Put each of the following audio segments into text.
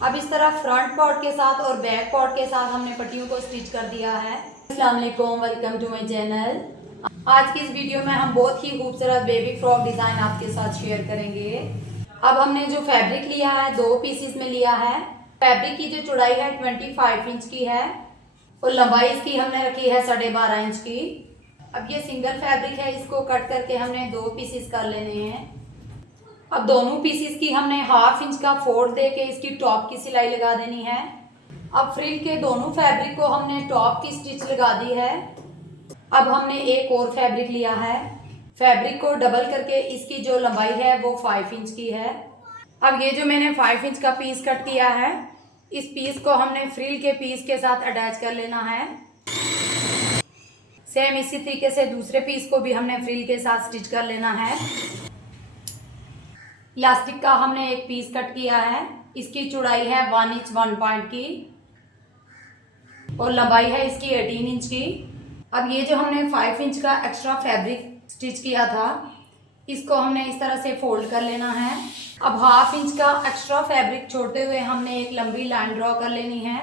अब इस तरह फ्रंट पार्ट के साथ और बैक पार्ट के साथ हमने पट्टियों को स्टिच कर दिया है। अस्सलाम वालेकुम, वेलकम टू माय चैनल। आज की इस वीडियो में हम बहुत ही खूबसूरत बेबी फ्रॉक डिज़ाइन आपके साथ शेयर करेंगे। अब हमने जो फैब्रिक लिया है 2 पीसेस में लिया है। फैब्रिक की जो चौड़ाई है 25 इंच की है और लंबाई इसकी हमने रखी है 12.5 इंच की। अब ये सिंगल फैब्रिक है, इसको कट करके हमने 2 पीसेस कर लेने हैं। अब दोनों पीसेस की हमने 1/2 इंच का फोल्ड देके इसकी टॉप की सिलाई लगा देनी है। अब फ्रिल के दोनों फैब्रिक को हमने टॉप की स्टिच लगा दी है। अब हमने एक और फैब्रिक लिया है, फैब्रिक को डबल करके इसकी जो लंबाई है वो 5 इंच की है। अब ये जो मैंने 5 इंच का पीस कट किया है, इस पीस को हमने फ्रिल के पीस के साथ अटैच कर लेना है। सेम इसी तरीके से दूसरे पीस को भी हमने फ्रिल के साथ स्टिच कर लेना है। इलास्टिक का हमने एक पीस कट किया है, इसकी चौड़ाई है 1 इंच 1 पॉइंट की और लंबाई है इसकी 18 इंच की। अब ये जो हमने 5 इंच का एक्स्ट्रा फैब्रिक स्टिच किया था, इसको हमने इस तरह से फोल्ड कर लेना है। अब 1/2 इंच का एक्स्ट्रा फैब्रिक छोड़ते हुए हमने एक लंबी लाइन ड्रॉ कर लेनी है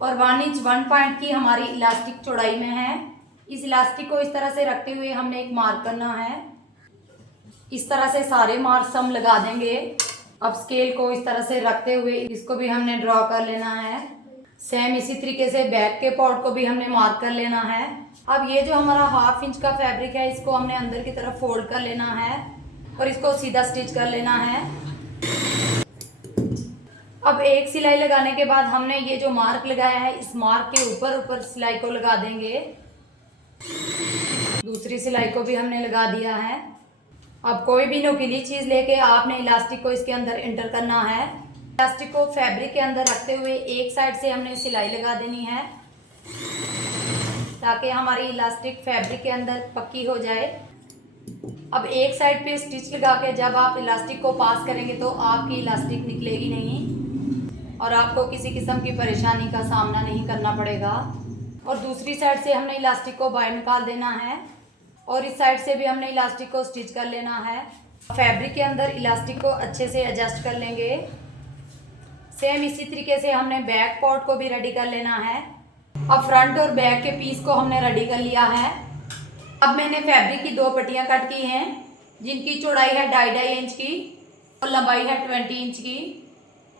और 1 इंच 1 पॉइंट की हमारी इलास्टिक चौड़ाई में है। इस इलास्टिक को इस तरह से रखते हुए हमने एक मार्क करना है। इस तरह से सारे मार्क्स हम लगा देंगे। अब स्केल को इस तरह से रखते हुए इसको भी हमने ड्रॉ कर लेना है। सेम इसी तरीके से बैक के पार्ट को भी हमने मार्क कर लेना है। अब ये जो हमारा 1/2 इंच का फैब्रिक है, इसको हमने अंदर की तरफ फोल्ड कर लेना है और इसको सीधा स्टिच कर लेना है। अब एक सिलाई लगाने के बाद हमने ये जो मार्क लगाया है, इस मार्क के ऊपर सिलाई को लगा देंगे। दूसरी सिलाई को भी हमने लगा दिया है। अब कोई भी नुकीली चीज़ लेके आपने इलास्टिक को इसके अंदर इंटर करना है। इलास्टिक को फैब्रिक के अंदर रखते हुए एक साइड से हमने सिलाई लगा देनी है ताकि हमारी इलास्टिक फैब्रिक के अंदर पक्की हो जाए। अब एक साइड पे स्टिच लगा के जब आप इलास्टिक को पास करेंगे तो आपकी इलास्टिक निकलेगी नहीं और आपको किसी किस्म की परेशानी का सामना नहीं करना पड़ेगा। और दूसरी साइड से हमने इलास्टिक को बाहर निकाल देना है और इस साइड से भी हमने इलास्टिक को स्टिच कर लेना है। फैब्रिक के अंदर इलास्टिक को अच्छे से एडजस्ट कर लेंगे। सेम इसी तरीके से हमने बैक पार्ट को भी रेडी कर लेना है। अब फ्रंट और बैक के पीस को हमने रेडी कर लिया है। अब मैंने फैब्रिक की 2 पट्टियां कट की हैं जिनकी चौड़ाई है 2.5 इंच की और लंबाई है 20 इंच की।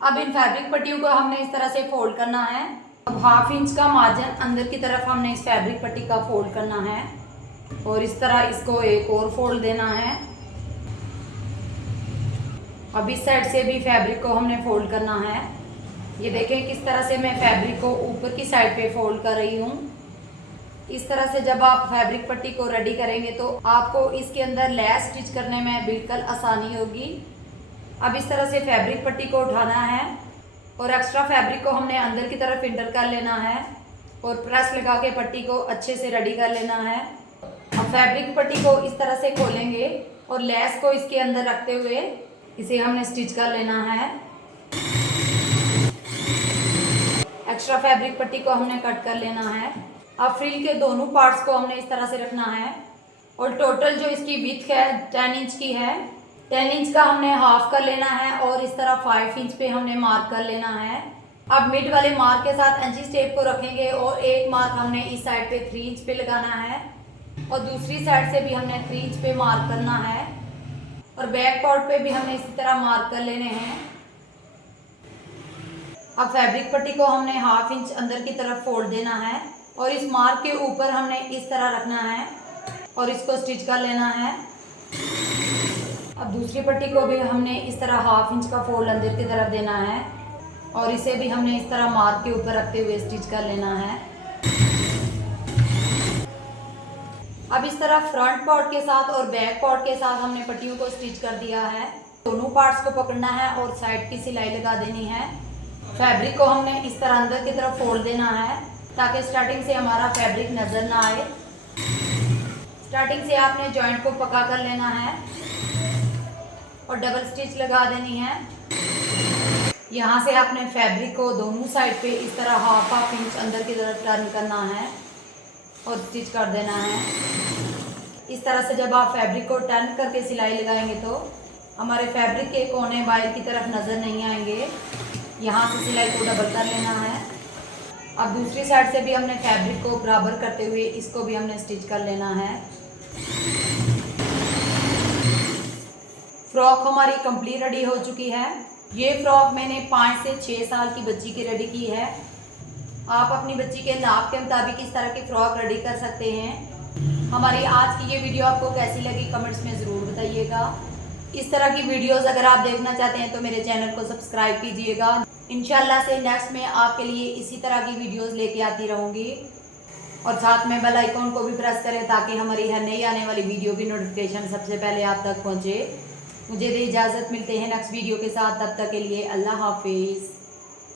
अब इन फैब्रिक पट्टियों को हमने इस तरह से फोल्ड करना है। अब 1/2 इंच का मार्जिन अंदर की तरफ हमने इस फैब्रिक पट्टी का फोल्ड करना है और इस तरह इसको एक और फोल्ड देना है। अब इस साइड से भी फैब्रिक को हमने फोल्ड करना है। ये देखें किस तरह से मैं फैब्रिक को ऊपर की साइड पे फोल्ड कर रही हूँ। इस तरह से जब आप फैब्रिक पट्टी को रेडी करेंगे तो आपको इसके अंदर लैस स्टिच करने में बिल्कुल आसानी होगी। अब इस तरह से फैब्रिक पट्टी को उठाना है और एक्स्ट्रा फैब्रिक को हमने अंदर की तरफ इंटर कर लेना है और प्रेस लगा के पट्टी को अच्छे से रेडी कर लेना है। अब फैब्रिक पट्टी को इस तरह से खोलेंगे और लेस को इसके अंदर रखते हुए इसे हमने स्टिच कर लेना है। एक्स्ट्रा फैब्रिक पट्टी को हमने कट कर लेना है। अब फ्रिल के दोनों पार्ट्स को हमने इस तरह से रखना है और टोटल जो इसकी विड्थ है 10 इंच की है। 10 इंच का हमने हाफ कर लेना है और इस तरह 5 इंच पे हमने मार्क कर लेना है। अब मिड वाले मार्क के साथ इंची टेप को रखेंगे और एक मार्क हमने इस साइड पे 3 इंच पे लगाना है और दूसरी साइड से भी हमने 3 इंच पे मार्क करना है और बैक पार्ट पे भी हमने इसी तरह मार्क कर लेने हैं। अब फैब्रिक पट्टी को हमने 1/2 इंच अंदर की तरफ फोल्ड देना है और इस मार्क के ऊपर हमने इस तरह रखना है और इसको स्टिच कर लेना है। अब दूसरी पट्टी को भी हमने इस तरह 1/2 इंच का फोल्ड अंदर की तरफ देना है और इसे भी हमने इस तरह मार्क के ऊपर रखते हुए स्टिच कर लेना है। अब इस तरह फ्रंट पार्ट के साथ और बैक पार्ट के साथ हमने पट्टियों को स्टिच कर दिया है। दोनों पार्ट्स को पकड़ना है और साइड की सिलाई लगा देनी है। फैब्रिक को हमने इस तरह अंदर की तरफ फोल्ड देना है ताकि स्टार्टिंग से हमारा फैब्रिक नज़र ना आए। स्टार्टिंग से आपने जॉइंट को पका कर लेना है और डबल स्टिच लगा देनी है। यहाँ से आपने फैब्रिक को दोनों साइड पे इस तरह 1/2 इंच अंदर की तरफ टर्न करना है और स्टिच कर देना है। इस तरह से जब आप फैब्रिक को टर्न करके सिलाई लगाएंगे तो हमारे फैब्रिक के कोने बाहर की तरफ नज़र नहीं आएंगे। यहाँ से सिलाई को डबल कर लेना है। अब दूसरी साइड से भी हमने फैब्रिक को बराबर करते हुए इसको भी हमने स्टिच कर लेना है। फ्रॉक हमारी कंप्लीट रेडी हो चुकी है। ये फ्रॉक मैंने 5 से 6 साल की बच्ची की रेडी की है। आप अपनी बच्ची के नाप के मुताबिक इस तरह की फ्रॉक रेडी कर सकते हैं। हमारी आज की ये वीडियो आपको कैसी लगी कमेंट्स में ज़रूर बताइएगा। इस तरह की वीडियोस अगर आप देखना चाहते हैं तो मेरे चैनल को सब्सक्राइब कीजिएगा। इंशाल्लाह से नेक्स्ट में आपके लिए इसी तरह की वीडियोस लेके आती रहूँगी। और साथ में बेल आइकॉन को भी प्रेस करें ताकि हमारी हर नई आने वाली वीडियो की नोटिफिकेशन सबसे पहले आप तक पहुँचे। मुझे दे इजाज़त, मिलते हैं नेक्स्ट वीडियो के साथ। तब तक के लिए अल्लाह हाफिज़।